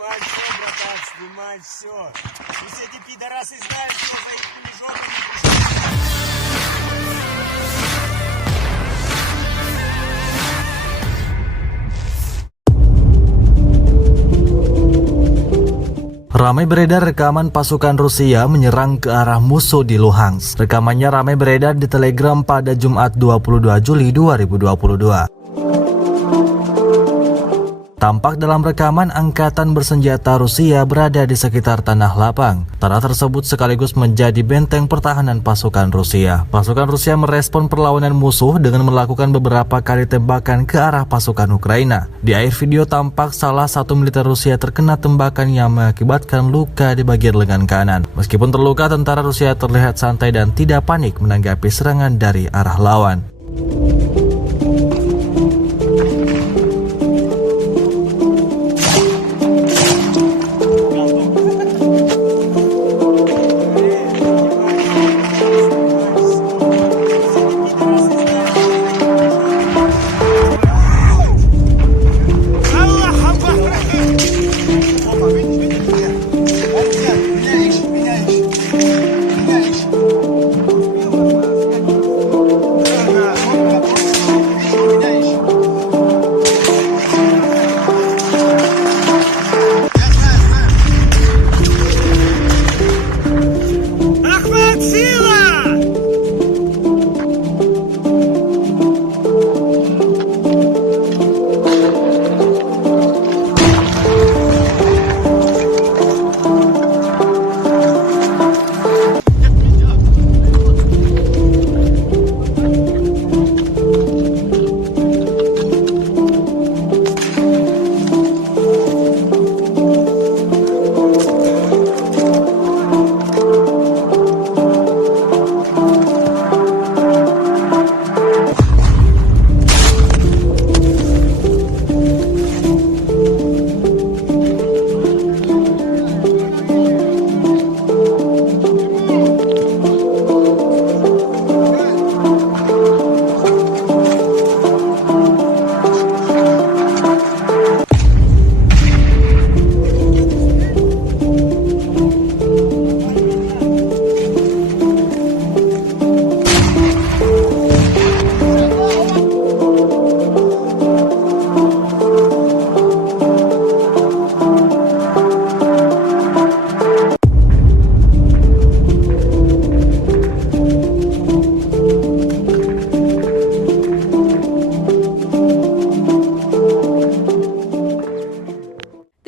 Снимать все, братан, снимать все. Пусть эти пидорасы знают, что за их жопами. Ramai beredar rekaman pasukan Rusia menyerang ke arah musuh di Luhansk. Rekamannya ramai beredar di Telegram pada Jumat 22 Juli 2022. Tampak dalam rekaman angkatan bersenjata Rusia berada di sekitar tanah lapang. Tanah tersebut sekaligus menjadi benteng pertahanan pasukan Rusia. Pasukan Rusia merespon perlawanan musuh dengan melakukan beberapa kali tembakan ke arah pasukan Ukraina. Di akhir video tampak salah satu militer Rusia terkena tembakan yang mengakibatkan luka di bagian lengan kanan. Meskipun terluka, tentara Rusia terlihat santai dan tidak panik menanggapi serangan dari arah lawan.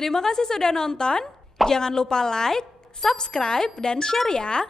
Terima kasih sudah nonton. Jangan lupa like, subscribe, dan share ya.